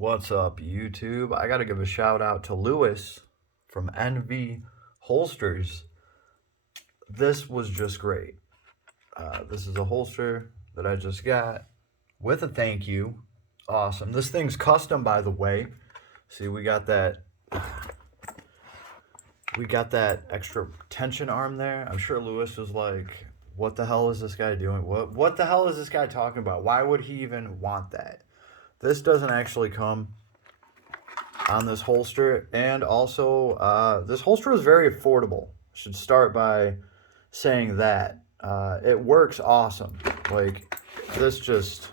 What's up, YouTube? I gotta give a shout out to Lewis from NVHolsters. This was just great. This is a holster that I just got with a thank you. Awesome. This thing's custom, by the way. See, we got that extra tension arm there. I'm sure Lewis was like, what the hell is this guy doing? What the hell is this guy talking about? Why would he even want that? This doesn't actually come on this holster, and also this holster is very affordable. Should start by saying that. It works awesome. Like, this just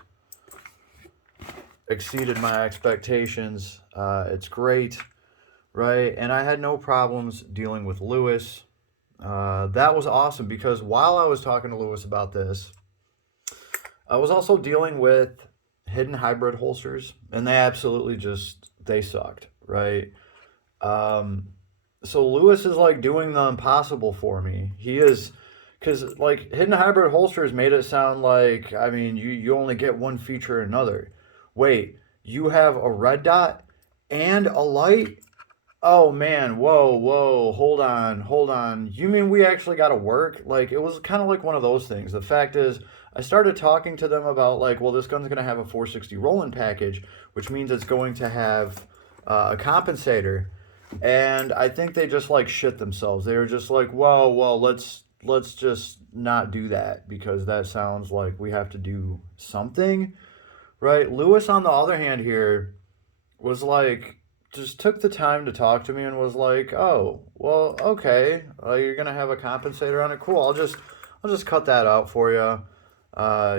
exceeded my expectations. It's great, right? And I had no problems dealing with Lewis. That was awesome, because while I was talking to Lewis about this, I was also dealing with hidden hybrid holsters, and they sucked, right? So Lewis is like doing the impossible for me. He is, because like hidden hybrid holsters made it sound like, I mean, you only get one feature or another. Wait, you have a red dot and a light? Oh man, whoa, hold on. You mean we actually got to work? Like, it was kind of like one of those things. The fact is, I started talking to them about like, well, this gun's going to have a 460 roll-in package, which means it's going to have a compensator. And I think they just like shit themselves. They were just like, whoa, well, let's just not do that, because that sounds like we have to do something, right? Lewis, on the other hand, here was like, just took the time to talk to me and was like, oh, well, okay, you're gonna have a compensator on it, cool, I'll just cut that out for you.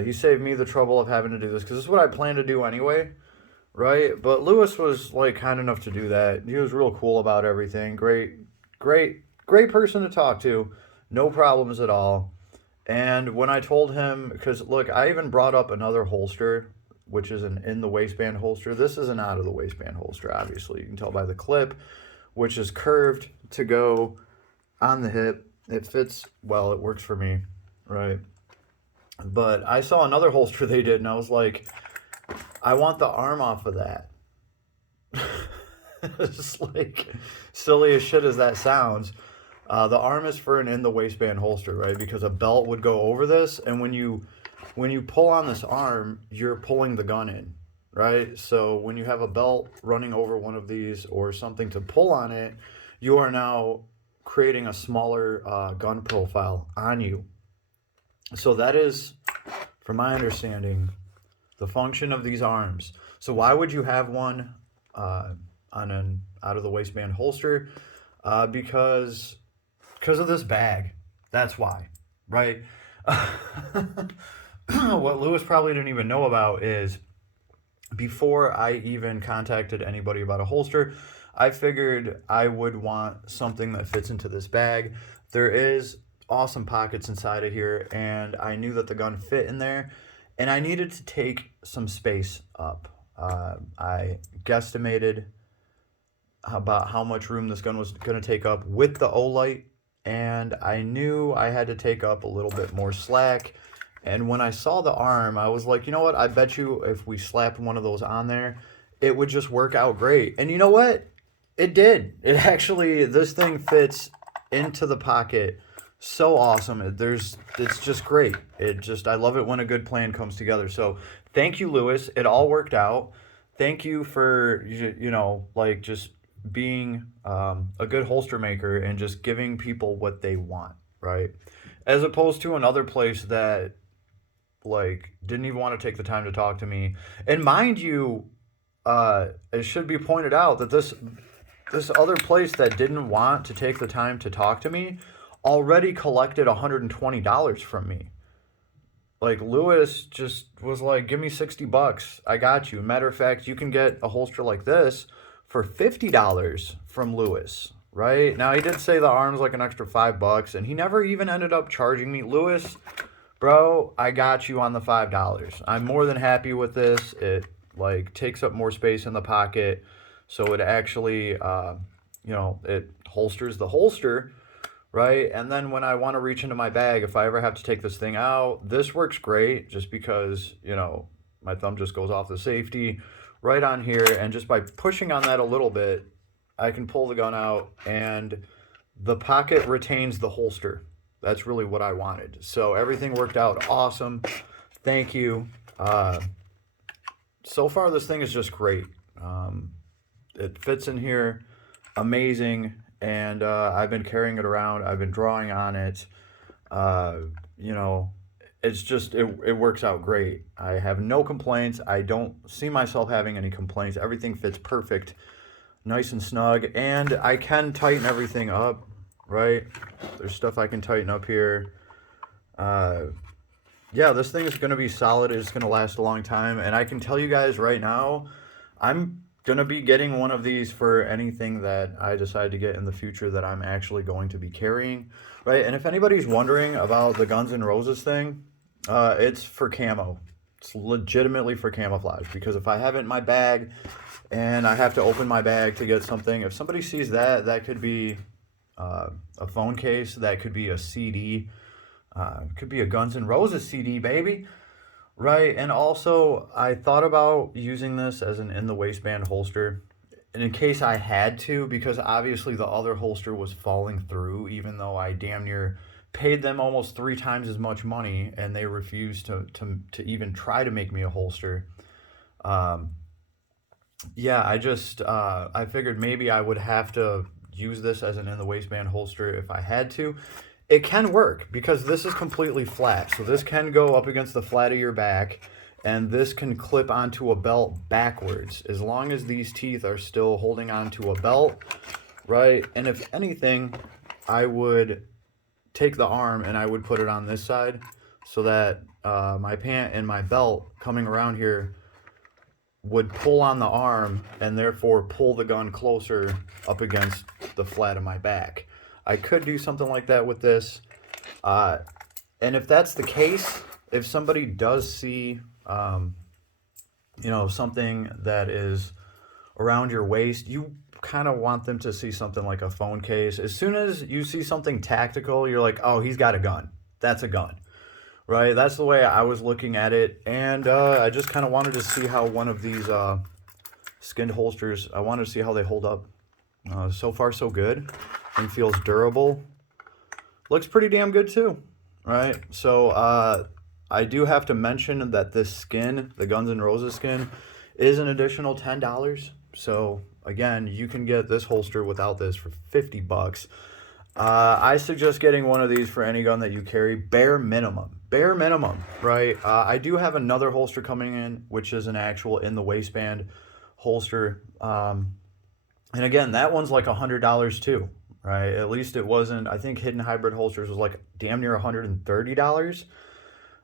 He saved me the trouble of having to do this, because this is what I plan to do anyway, right? But Lewis was like kind enough to do that. He was real cool about everything. Great person to talk to. No problems at all. And when I told him, because look, I even brought up another holster, which is an in the waistband holster. This is an out of the waistband holster, obviously. You can tell by the clip, which is curved to go on the hip. It fits well, it works for me, right? But I saw another holster they did, and I was like, I want the arm off of that. It's like, silly as shit as that sounds. The arm is for an in the waistband holster, right? Because a belt would go over this, and when you pull on this arm, you're pulling the gun in, right? So when you have a belt running over one of these or something to pull on it, you are now creating a smaller gun profile on you. So that is, from my understanding, the function of these arms. So why would you have one on an out of the waistband holster? Because of this bag. That's why, right? What Lewis probably didn't even know about is, before I even contacted anybody about a holster, I figured I would want something that fits into this bag. There is awesome pockets inside of here, and I knew that the gun fit in there, and I needed to take some space up. I guesstimated about how much room this gun was going to take up with the Olight, and I knew I had to take up a little bit more slack. And when I saw the arm, I was like, you know what? I bet you if we slapped one of those on there, it would just work out great. And you know what? It did. It actually, this thing fits into the pocket so awesome. It's just great. I love it when a good plan comes together. So thank you, Lewis. It all worked out. Thank you for, like, just being a good holster maker and just giving people what they want, right? As opposed to another place that like didn't even want to take the time to talk to me. And mind you, it should be pointed out that this other place that didn't want to take the time to talk to me already collected $120 from me. Like, Lewis just was like, give me $60. I got you. Matter of fact, you can get a holster like this for $50 from Lewis, right? Now, he did say the arm's like an extra $5, and he never even ended up charging me. Lewis, bro, I got you on the $5. I'm more than happy with this. It like takes up more space in the pocket, so it actually, it holsters the holster, right? And then when I want to reach into my bag, if I ever have to take this thing out, this works great, just because, my thumb just goes off the safety, right on here, and just by pushing on that a little bit, I can pull the gun out, and the pocket retains the holster. That's really what I wanted. So everything worked out awesome. Thank you. So far, this thing is just great. It fits in here amazing, and I've been carrying it around. I've been drawing on it. You know, it's just, it works out great. I have no complaints. I don't see myself having any complaints. Everything fits perfect, nice and snug, and I can tighten everything up, right? There's stuff I can tighten up here. Yeah, this thing is going to be solid. It's going to last a long time, and I can tell you guys right now, I'm going to be getting one of these for anything that I decide to get in the future that I'm actually going to be carrying, right? And if anybody's wondering about the Guns N' Roses thing, it's for camo. It's legitimately for camouflage, because if I have it in my bag and I have to open my bag to get something, if somebody sees that, that could be a phone case, that could be a CD, could be a Guns N' Roses CD, baby. Right, and also I thought about using this as an in-the-waistband holster, and in case I had to, because obviously the other holster was falling through, even though I damn near paid them almost 3 times as much money, and they refused to even try to make me a holster. Yeah, I figured maybe I would have to use this as an in-the-waistband holster if I had to. It can work, because this is completely flat. So this can go up against the flat of your back, and this can clip onto a belt backwards, as long as these teeth are still holding onto a belt, right? And if anything, I would take the arm and I would put it on this side, so that my pant and my belt coming around here would pull on the arm, and therefore pull the gun closer up against the flat of my back. I could do something like that with this. And if that's the case, if somebody does see, you know, something that is around your waist, you kind of want them to see something like a phone case. As soon as you see something tactical, you're like, oh, he's got a gun. That's a gun, right? That's the way I was looking at it. And I just kind of wanted to see how one of these skinned holsters, I wanted to see how they hold up. So far, so good. And feels durable. Looks pretty damn good too, right? So I do have to mention that this skin, the Guns N' Roses skin, is an additional $10. So again, you can get this holster without this for 50 bucks. I suggest getting one of these for any gun that you carry, bare minimum, right? I do have another holster coming in, which is an actual in the waistband holster. And again, that one's like $100 too. Right, at least it wasn't. I think Hidden Hybrid Holsters was like damn near $130.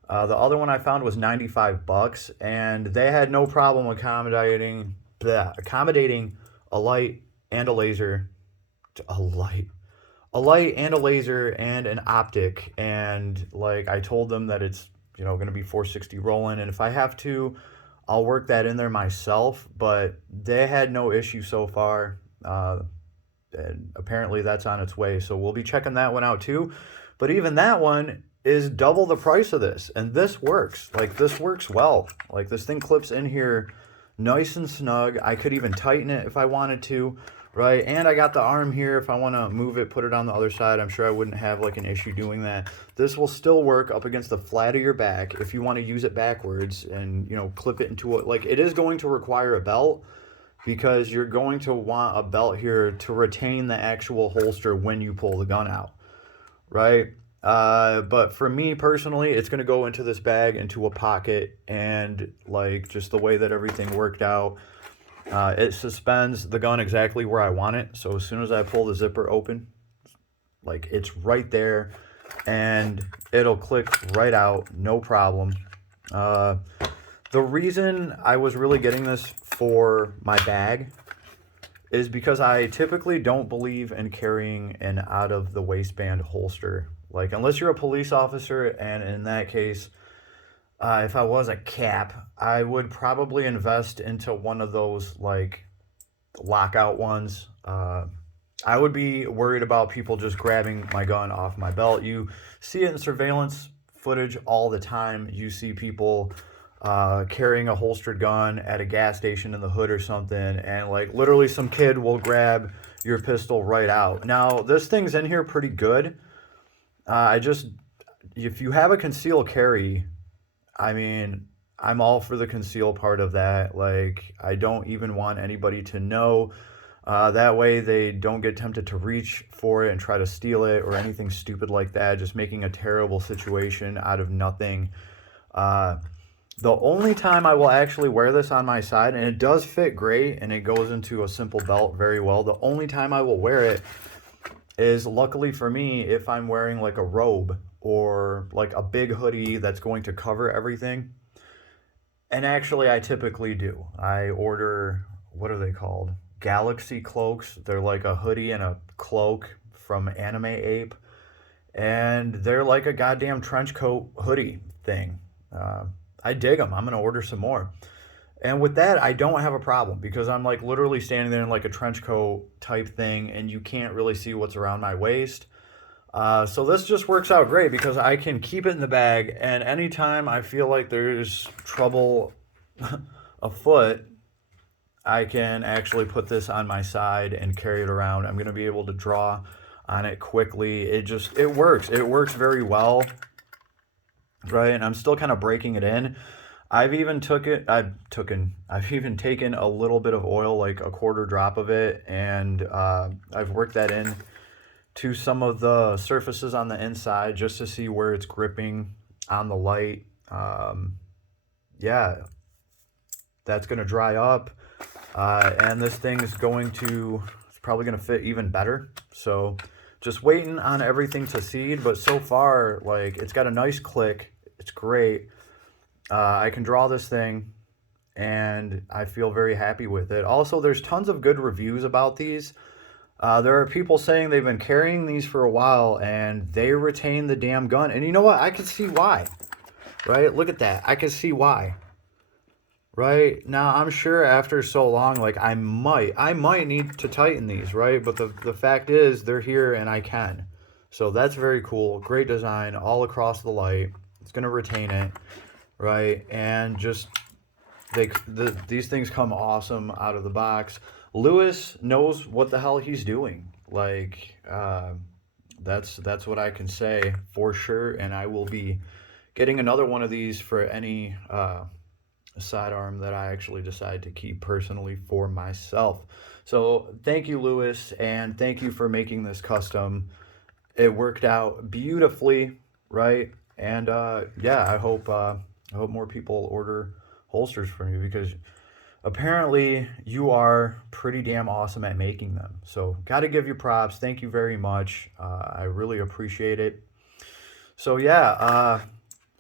The other one I found was 95 bucks, and they had no problem accommodating a light and a laser, a light and a laser and an optic. And like I told them that it's, you know, going to be 460 rolling, and if I have to, I'll work that in there myself. But they had no issue so far. And apparently that's on its way, so we'll be checking that one out too. But even that one is double the price of this, and this works. Like, this works well. Like, this thing clips in here nice and snug. I could even tighten it if I wanted to, right? And I got the arm here. If I want to move it, put it on the other side, I'm sure I wouldn't have like an issue doing that. This will still work up against the flat of your back if you want to use it backwards and, you know, clip it into a, like, it is going to require a belt, because you're going to want a belt here to retain the actual holster when you pull the gun out, right? But for me personally, it's going to go into this bag, into a pocket, and like just the way that everything worked out, it suspends the gun exactly where I want it. So as soon as I pull the zipper open, like, it's right there, and it'll click right out, no problem. The reason I was really getting this for my bag is because I typically don't believe in carrying an out-of-the-waistband holster. Like, unless you're a police officer, and in that case, if I was a cap, I would probably invest into one of those, like, lockout ones. I would be worried about people just grabbing my gun off my belt. You see it in surveillance footage all the time. You see people carrying a holstered gun at a gas station in the hood or something, and like literally some kid will grab your pistol right out. Now this thing's in here pretty good. If you have a conceal carry, I mean, I'm all for the conceal part of that. Like, I don't even want anybody to know. That way they don't get tempted to reach for it and try to steal it or anything stupid like that, just making a terrible situation out of nothing. The only time I will actually wear this on my side, and it does fit great, and it goes into a simple belt very well. The only time I will wear it is, luckily for me, if I'm wearing like a robe or like a big hoodie that's going to cover everything. And actually, I typically do. I order, what are they called? Galaxy cloaks. They're like a hoodie and a cloak from Anime Ape. And they're like a goddamn trench coat hoodie thing. I dig them. I'm going to order some more. And with that, I don't have a problem because I'm like literally standing there in like a trench coat type thing and you can't really see what's around my waist. So this just works out great because I can keep it in the bag, and anytime I feel like there's trouble afoot, I can actually put this on my side and carry it around. I'm going to be able to draw on it quickly. It works. It works very well. Right, and I'm still kind of breaking it in. I've even taken a little bit of oil, like a quarter drop of it, and I've worked that in to some of the surfaces on the inside just to see where it's gripping on the light. Yeah, that's going to dry up, and this thing is it's probably going to fit even better. So just waiting on everything to seed, but so far, like, it's got a nice click. It's great. I can draw this thing, and I feel very happy with it. Also, there's tons of good reviews about these. There are people saying they've been carrying these for a while, and they retain the damn gun. And you know what? I can see why. Right? Look at that. I can see why. Right? Now, I'm sure after so long, like, I might need to tighten these, right? But the fact is, they're here, and I can. So that's very cool. Great design all across the light. It's going to retain it, right? And just, these things come awesome out of the box. Lewis knows what the hell he's doing. Like, that's what I can say for sure. And I will be getting another one of these for any sidearm that I actually decide to keep personally for myself. So thank you, Lewis, and thank you for making this custom. It worked out beautifully, right? And yeah, I hope more people order holsters from you because apparently you are pretty damn awesome at making them. So got to give you props. Thank you very much. I really appreciate it. So yeah,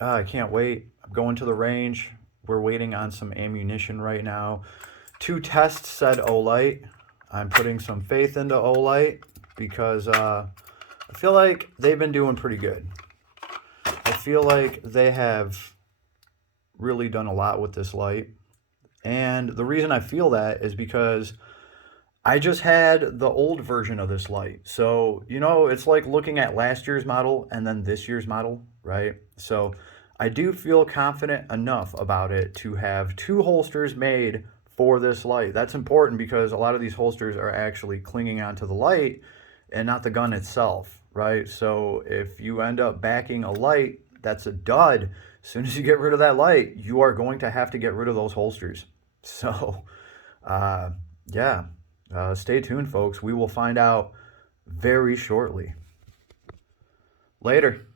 I can't wait. I'm going to the range. We're waiting on some ammunition right now to test said Olight. I'm putting some faith into Olight because I feel like they've been doing pretty good. I feel like they have really done a lot with this light. And the reason I feel that is because I just had the old version of this light. So, you know, it's like looking at last year's model and then this year's model, right? So I do feel confident enough about it to have 2 holsters made for this light. That's important because a lot of these holsters are actually clinging onto the light and not the gun itself, right? So if you end up backing a light that's a dud, as soon as you get rid of that light, you are going to have to get rid of those holsters. So, yeah, stay tuned, folks. We will find out very shortly. Later.